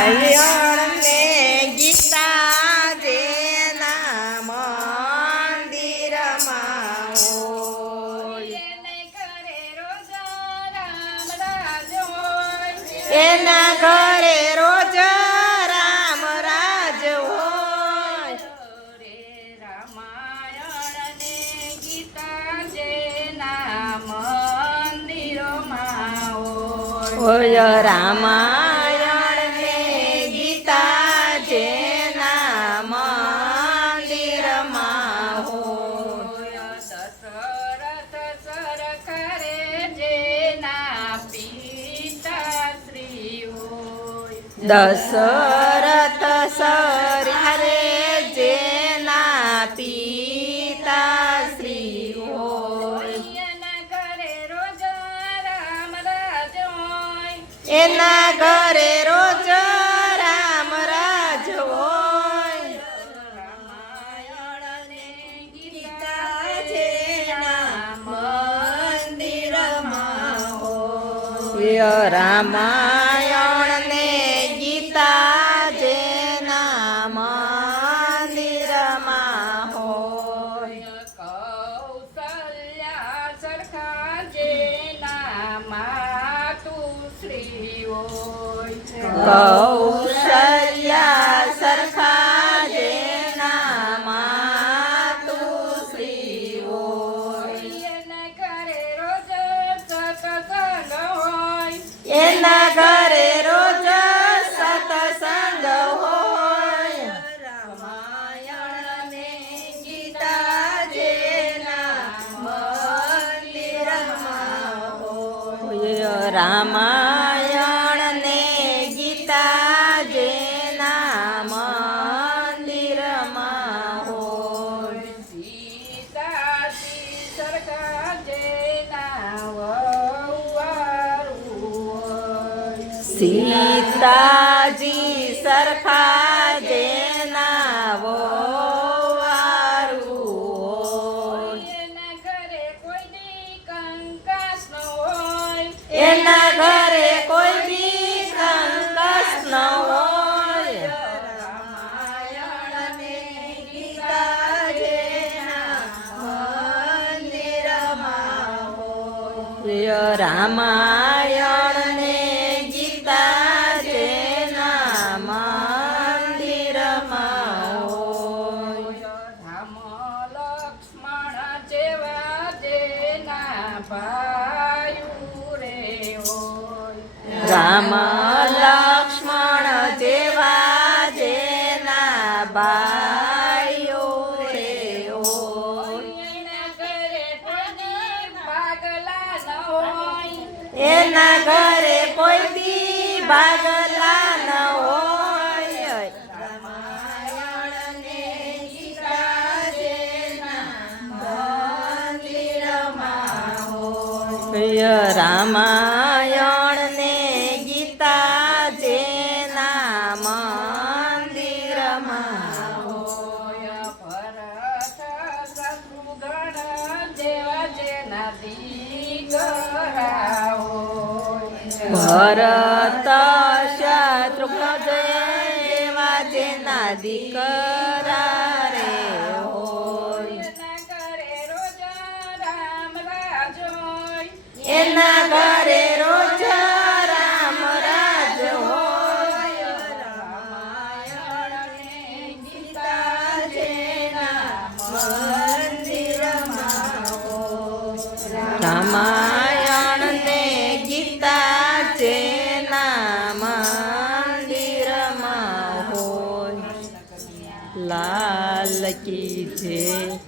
રામાયણ ને ગીતા જેના મંદિરમાં એને રામ ઘરે રોજ રામ રાજ હોય રે રામાયણ ને ગીતા જેના મંદિરોમાં હોય. હોય દશરથ સરારે જેના પિતા શ્રી હોય. એના ઘરે રોજ રામ રાજ હોય. એના ઘરે રોજ રામ રાજ હોય. રામાયણ મંદિરમાં હોય. કૌશલ્યા સરખા જેના માતુશ્રી હોય. એના ઘરે રોજ સત્સંગ હોય. રામાયણ ને ગીતા જેના મંદિરમાં સીતાજી સરખા જેના વોવારું એના ઘરે કોઈ બી કંકસ ન હોય. રામાયણ મંદિરમાં રામાયણ ભાયુ રે હોય. રામ લક્ષ્મણ જેવા જેના બાઈઓ રે હોય. એના ઘરે કોઈ બી ભાગલા હોય રામાયણ ને ગીતા જેના મંદિરમાં. હોય ભરત શત્રુઘ્ન જેવા જેના દીકરા ભરત શત્રુઘ્ન રામાયણ ને ગીતા જેના મંદિરમાં હોય. લાલ કી જય